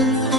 Thank you.